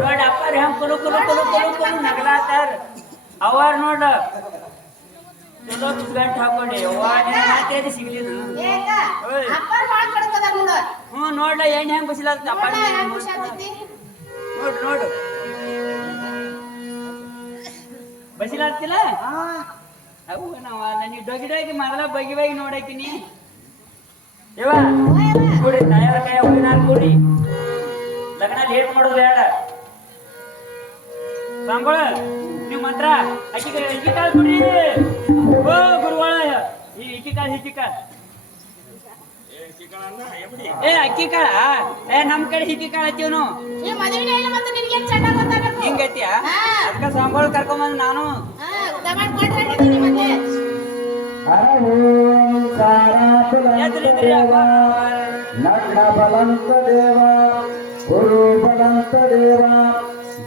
ನೋಡ ಅಪ್ಪಾರ ಹೆಂಗ್ ಕುಲು ಕುಲು ಕುಲು ಕುಲು ಕುಲು ನಗಲಾತಾರ. ಅವಾರ ನೋಡ. ಚಲೋ ಗಂಟು ಹಾಕೊಂಡೆ. ಅವ್ವ ನಿನ್ನ ಮಾತೇದಿ ಸಿಗ್ಲಿಲ್ಲ. ಹ್ಞೂ ನೋಡ ಎಣ್ಣೆ ಹೆಂಗ್ ಬಸಿಲಾತ ಅಪ್ಪ ನೋಡು ನೋಡು. ಬಸಿಲಾಗ್ತಿಲ್ಲ ಅವು ನಾವ ಡೊಗಿ ಡೊಗಿ ಮೊದಲ ಬಗಿ ಬಗಿ ನೋಡಕಿನಿ. ಯವ್ವ ಕೂಡಿ ತಾಯಾರ ಕೈ ಹೂವಿನಾರ ಕೂಡಿ. ಲಗ್ನ ಲೇಟ್ ಮಾಡೋದು ಬೇಡ. ನೀವು ಮಾತ್ರ ಕುಡಿ. ಓ ಗುರುವಾಳ ಈ ಇಕ್ಕಿ ಕಾಳು ಹಿಕ್ಕಿ ಕಾಳು ಏ ಅಕ್ಕಿ ಕಾಳ ಏ ನಮ್ ಕಡೆ ಹಿಕ್ಕಿ ಕಾಳು ಹತ್ತೀವ್ ನಾವು ಹಿಂಗೈತಿಯ ಅದಕ್ಕ ಸಾಂಗೋಳ ಕರ್ಕೊಂಬಂದ್ ನಾನು. नग्न बलंत देवा गुरु बलंत देवा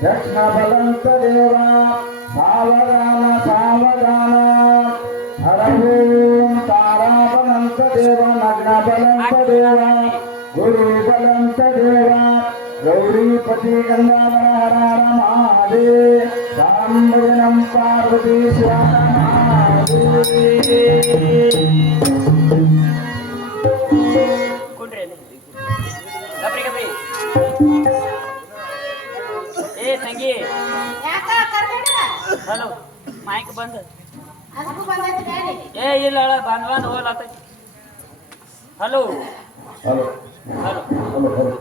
दक्षिण बलंत देवा सावधान सावधान हर तारा बलंत देवा नग्न बलंत देवा गुरु बलंत देवा गौरीपति गंगाधर हर हर महादेव, राम भजनम पार्वती शिवा ಏ ತಂಗಿ ಹಲೋ ಮೈಕ್ ಬಂದ್ ಏ ಇಲ್ಲ ಬಂದ್ ಬಂದ್ ಹೋಗ್ಲಾತೈತಿ hello hello hello hello hello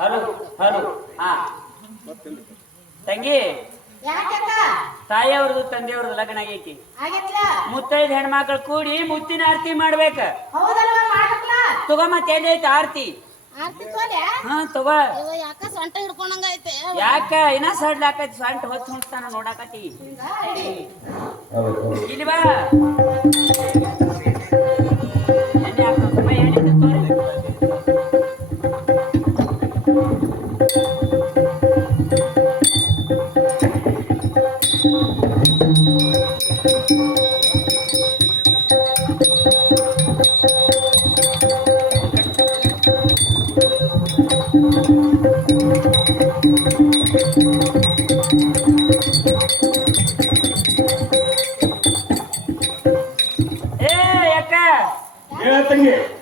hello hello ಹಾ ತಂಗಿ ತಾಯಿಯವ್ರದ್ದು ತಂದೆಯವ್ರದ್ದು ಲಗ್ನ ಆಗೈತಿ. ಮುತ್ತೈದು ಹೆಣ್ಮಕ್ಳು ಕೂಡಿ ಮುತ್ತಿನ ಆರತಿ ಮಾಡ್ಬೇಕ. ತಗೋ ಮತ್ತೆ ಎಲ್ಲಿ ಐತೆ ಆರತಿ? ಹಾ ತಗೋ. ಯಾಕ ಸೊಂಟ ಹಿಡ್ಕೊಂಡಂಗ ಐತೆ? ಯಾಕ? ಇನ್ನ ಸಡ್ಲಾಕೈತಿ ಸೊಂಟ ಹೊತ್ತು ಹೊಂಟ್ತಾನ ನೋಡಾಕತಿ ಇಲ್ಲಿ ಬಾ.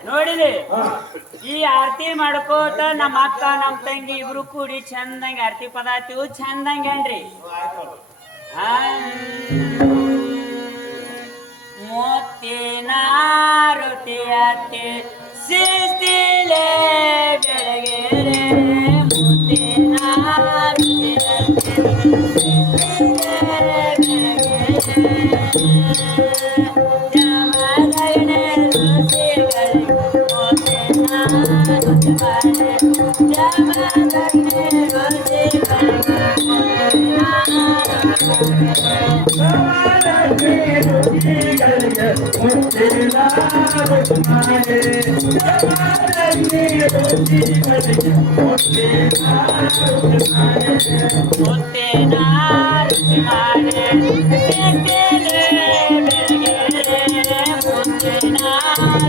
ನೋಡಿಲಿ ಈ ಆರತಿ ಮಾಡ್ಕೋತ ನಮ್ಮ ಅಕ್ಕ ನಮ್ಮ ತಂಗಿ ಇಬ್ರು ಕೂಡಿ ಚಂದಂಗೆ ಆರತಿ ಪದಾರ್ಥವು ಚಂದಂಗೆ ಏನ್ರಿ? ಮುತ್ತಿನ ರೊಟ್ಟಿ ಅತ್ತೆ ಶಿಸ್ತಿಲೆ Belagere Mote naar smaren, mote naar smaren, mote naar smaren, mote naar smaren, mote naar smaren, mote naar smaren, mote naar smaren, mote naar smaren, mote naar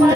ಮಾಡೆ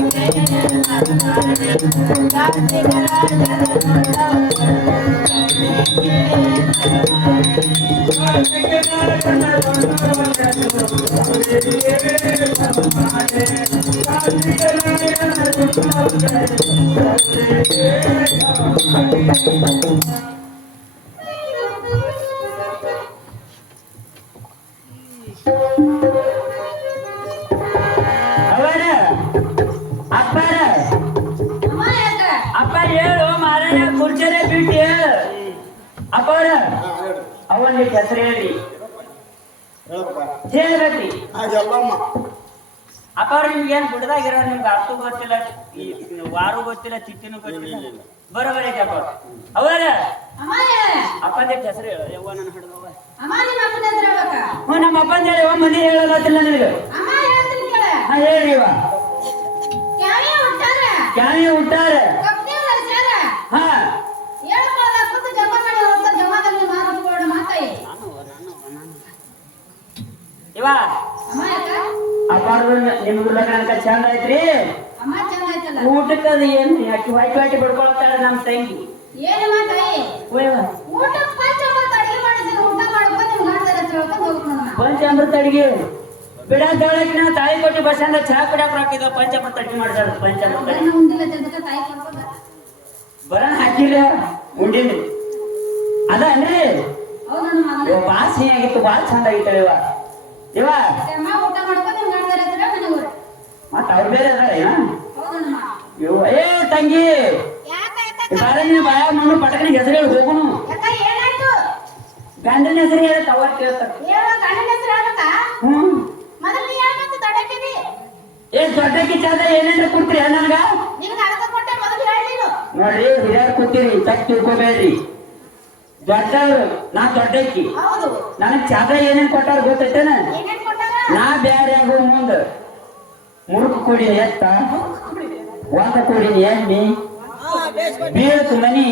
la la la la ಅವನಿಗೆ ಹೆಸರು ಹೇಳಿ ಹೇಳ್ಬೇಕ್ರಿ ಹಾಗೆಲ್ಲಮ್ಮ ಅಪ್ಪ ನಿಮ್ಗೆ ಏನ್ ಬಿಡದಾಗಿರೋ ನಿಮ್ಗೆ ಅರ್ಥ ಗೊತ್ತಿಲ್ಲ ಈ ವಾರು ಗೊತ್ತಿಲ್ಲ ಚಿತ್ತಿನೂ ಗೊತ್ತಿಲ್ಲ. ಬರೋಬರ ಐತೆ ಅಪ್ಪ ಅವರ. ಅಪ್ಪಂದೇ ಹೆಸರು ಯವ್ವ ನನ್ನ ಹಿಡ್ದವ್ವ. ಅಮ್ಮ ನಿಮ್ಮ ಅಪ್ಪನ ಹೆಸರು ಹೇಳ್ಬೇಕ? ಹ್ಞೂ ನಮ್ಮ ಅಪ್ಪಂದ ಹೇಳಿ ಒಮ್ಮೆ ಮನೆ ಹೇಳೋದಿಲ್ಲ ನಿನಗೆ. ಅಮ್ಮ ಹೇಳ್ತೀನಿ ಕೇಳ. ಹಾ ಹೇಳ್ರಿ ಹುಟ್ಟಾರ. ಚಂದ ಐತ್ರಿ? ಅಮ್ಮ ಚಂದ ಆಯ್ತಲ್ಲ ಊಟಕ್ಕೆ ಅದು ಏನು? ಯಾಕೆ ಹೊಯ್ಟ್ ಹೊಯ್ಟ್ ಬಿಡ್ಕೊಳ್ತಾಳೆ ನಮ್ಮ ತಂಗಿ. ಏನಮ್ಮ ತಾಯಿ. ಓಯವ್ವ ಊಟ ಪಂಚಮೃತ ಅಡಿಗೆ ಮಾಡಿಸಿದ ಊಟ ಮಾಡ್ಕೊಂಡು ನಿಮ್ಗೆ ಗಂಡನ ತಿಳ್ಕೊಂಡು ಹೋಗ್ಕೊಂಡು ಪಂಚಾಮೃತ ಅಡಿಗೆ. ಬಿಡ ತಾಳಕ್ಕೆ ತಾಯಿ ಕೊಟ್ಟು ಬಸ್ ಅಂದ್ರೆ ಚಹಾ ಕುಡಿಯಕ್ಕೆ ಅಡಿಗೆ ಮಾಡ್ತಾರೆ ಪಂಚಾಮೃತ ಅಡಿಗೆ. ಚಂದಕ ತಾಯಿ ಕೊಡ್ಕೊಂಡ ಬರೋಣ ಹಾಕಿಲ್ಲ ಉಂಡಿನಿ ಮಗನ ಇವ ಭಾಳ ಸಿಹಿ ಆಗಿತ್ತು ಭಾಳ ಚಂದ ಆಗಿತ್ತು ಇವ. ಇವ ಅಮ್ಮ ಊಟ ಮಾಡ್ಕೊಂಡು ನಿಮ್ಗೆ ಗಂಡನ ಹತ್ರ ನನಗೆ ಊರು ಮತ್ತ ಅವ್ರು ಬೇರೆ ಏ ತಂಗಿ ಬಾರ ನೀನು ಬಾಯ ಮಣ್ಣು ಪಟಕನ ಹೆಸರು ಹೇಳ್ಬೇಕು ಗಂಡನ ಹೆಸರು ಹೇಳ ಹೇಳ್ಬೇಕು? ಏ ದೊಡ್ಡಕ್ಕೆ ಚಂದ ಏನೇನ್ರ ಕೊಡ್ತೀರಿ ನನ್ಗ? ನೋಡ್ರಿ ಹಿರಿಯರ್ ಕೂತೀರಿ ತಕ್ಕ ತಿಳ್ಕೊಬೇಡ್ರಿ. ದೊಡ್ಡವ್ರು ನಾ ದೊಡ್ಡಕ್ಕಿ. ಹೌದು. ನನಗ್ ಚಾದ ಏನೇನ್ ಕೊಟ್ಟಾರ ಗೊತ್ತೈತೇನ? ನಾ ಬ್ಯಾರೆ ಆಗೋ ಮುಂದ ಮುರುಕು ಕುಡಿನ ಎತ್ತ. ಒಂದ ಕುಡಿನ ಎಣ್ಣಿ ಬೀಳತು ಮನಿ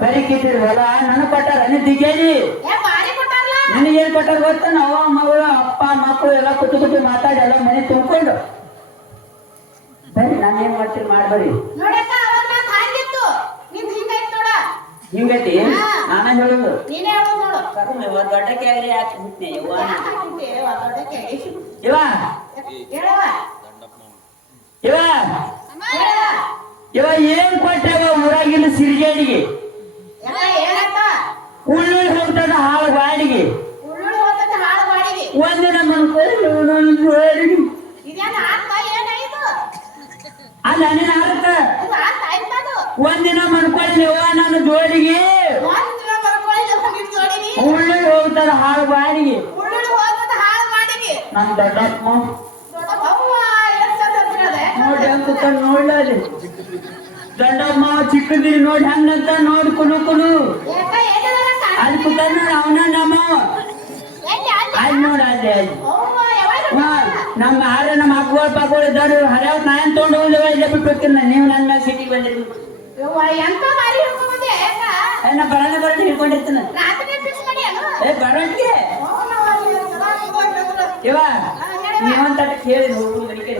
ಕರಿಕಿಟ್ಟಿರ್ ಹೊಲ. ನನಗ್ ಕೊಟ್ಟಾರ ದಿಗೇಲಿ. ಏ ಬಾರಿ ಕೊಟ್ಟಾರಲ್ಲ ನಿನಗೇನ್ ಕೊಟ್ಟಾರ ಗೊತ್ತ? ನಾವು ಮಗಳು ಅಪ್ಪ ಮಕ್ಕಳು ಎಲ್ಲ ಕುಟ್ಟು ಕುಟ್ಟು ಮಾತಾಡಿ ಎಲ್ಲ ಮನೆ ತುಂಬಿಕೊಂಡು. ಬರೀ ನಾನು ಏನ್ ಮಾಡ್ತೀನಿ ಮಾಡ್ಬರಿ ಹಿಂಗೈತಿ. ನಾನ ಹೇಳುದು. ನೀನೇ ನೋಡು. ಕರ್ಮ ದೊಡ್ಡಕ್ಕೆ ಆಗ್ಲಿ ಯಾಕೆ ದೊಡ್ಡಕ್ಕೆ? ಇವ. ಇವ. ಇವ ಏನ್ ಕೊಟ್ಟವ ಊರಾಗಿನ ಸಿರಿಗೇಡಿಗೆ ಉಳ್ಳುಳ್ಳಿ ಹೋಗ್ತದ ಹಾಳು ಬಾಡಿಗೆ ಉಳ್ಳುಳ್ಳಿ. ಒಂದಿನ? ಅಲ್ಲ ನಿನ್ನ ಅರ್ಥ. ಒಂದಿನ ಮನ್ಕೊಳ್ಳಿವ ನನ್ನ ಜೋಡಿಗೆ ಒಂದ್ ದಿನ ಬರ್ಕೊಳ್ಳಿ ಹೋಗಿದ್ ಜೋಡಿಗೆ. ಉಳ್ಳುಳ್ ಹೋಗ್ತದ ಹಾಳು ಬಾಡಿಗೆ ನನ್ನ ದೊಡ್ಡಪ್ಪ ನೋಡಿ ನೋಡ್ಲಾರಿ? ನೋಡ್ಲಿ ದೊಡ್ಡಮ್ಮ ಚಿಕ್ಕದಿರಿ ನೋಡಿ ಹಂಗಂತ ನೋಡಿ ಕುಲು ಕುಲು? ಅಲ್ಲಿ ಕೂತ ನೋಡ ಅವನ ನಮ್ಮ. ಅಲ್ಲಿ? ನೋಡ ಅಲ್ಲಿ ಅಲ್ಲಿ. ನಮ್ಮ ಆರ ನಮ್ಮ ಅಕ್ಕಗಳು ಪಾಕಗಳು ಇದ್ದಾರು. ಹರ್ಯಾವ ನಾಯನ್ ತೊಗೊಂಡು ಹೋಗ್ಲಿವ ಇಲ್ಲೇ ಬಿಟ್ಟು ಹೋಗ್ತಿಲ್ಲ ನೀವು ನನ್ನ ಮ್ಯಾಗ ಸಿಟಿಗೆ ಬಂದಿರಿ. ನಾ ಬರೋಣ ಬರೋಣ ಹಿಡ್ಕೊಂಡಿರ್ತೀನಿ. ಏ ಬರೋಣ್ಗೆ ಅವ್ನವ್ವ, ನೀನು ಸದಾ ಕೂತ್ಕೊಂಡಿದ್ರು. ಇವ ನೀವಂತ ಕೇಳಿ ಹೋಗುದು ಬರೀಕೆ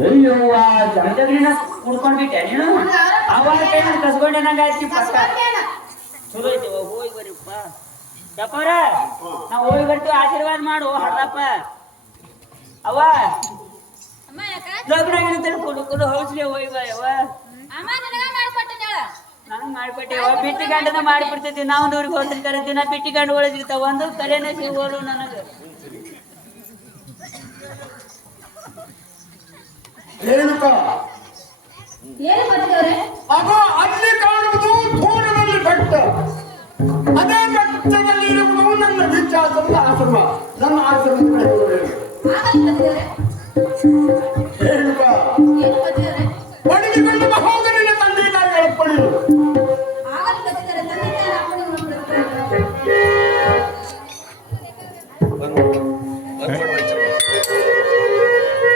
ಅಯ್ಯವ್ವ ಜಗದಗ್ರಿನ ಕುಡ್ಕೊಂಡ್ಬಿಟ್ಟೆ ನೀನು? ಕೈ ಕಸ್ಕೊಂಡೆ ನಂಗೆ ಆಯ್ತು ಪಕ್ಕ? ಚಲೋ ಐತಿ ಹೋಗಿ ಬರ್ರಿಪ್ಪ ಯಪ್ಪರ ನಾವು ಹೋಗಿ ಬರ್ತೀವಿ ಆಶೀರ್ವಾದ ಮಾಡು ಹರ್ರಪ್ಪ. ಯಾಕ? ಲಗ್ನ ಕೊಡು ಕೊಡು ಹೌಸ್ಲಿ ಹೋಗಿ ಬಾ ಯವ್ವ ಅಮ್ಮ ನನಗ ಮಾಡ್ಕೊಟ್ಟೆವ ಬಿಟ್ಟಿ ಗಂಡನ ಮಾಡಿಬಿಡ್ತೈತಿ ನಾವು ಊರಿಗೆ ಹೋದ್ರೆ ಕರೆ ದಿನ ಬಿಟ್ಟಿ ಗಂಡು ಒಳಗಿರ್ತಾವ ಒಂದು ಕರೆನೇ ಸಿಗೋರು ನನಗ. ರೇಣುಕಾ ಏನು ಬರ್ತಿದವ್ರೆ ಅದ ಅಲ್ಲಿ ಕಾಣುವುದು ದೂರದಲ್ಲಿ ಬೆಟ್ಟ ಅದೇ ಬೆಟ್ಟದಲ್ಲಿ ಇರುವುದು ನನ್ನ ವಿದ್ಯಾಶ್ರಮದ ಆಶ್ರಮ. ನನ್ನ ಆಶ್ರಮದ ಕಡೆ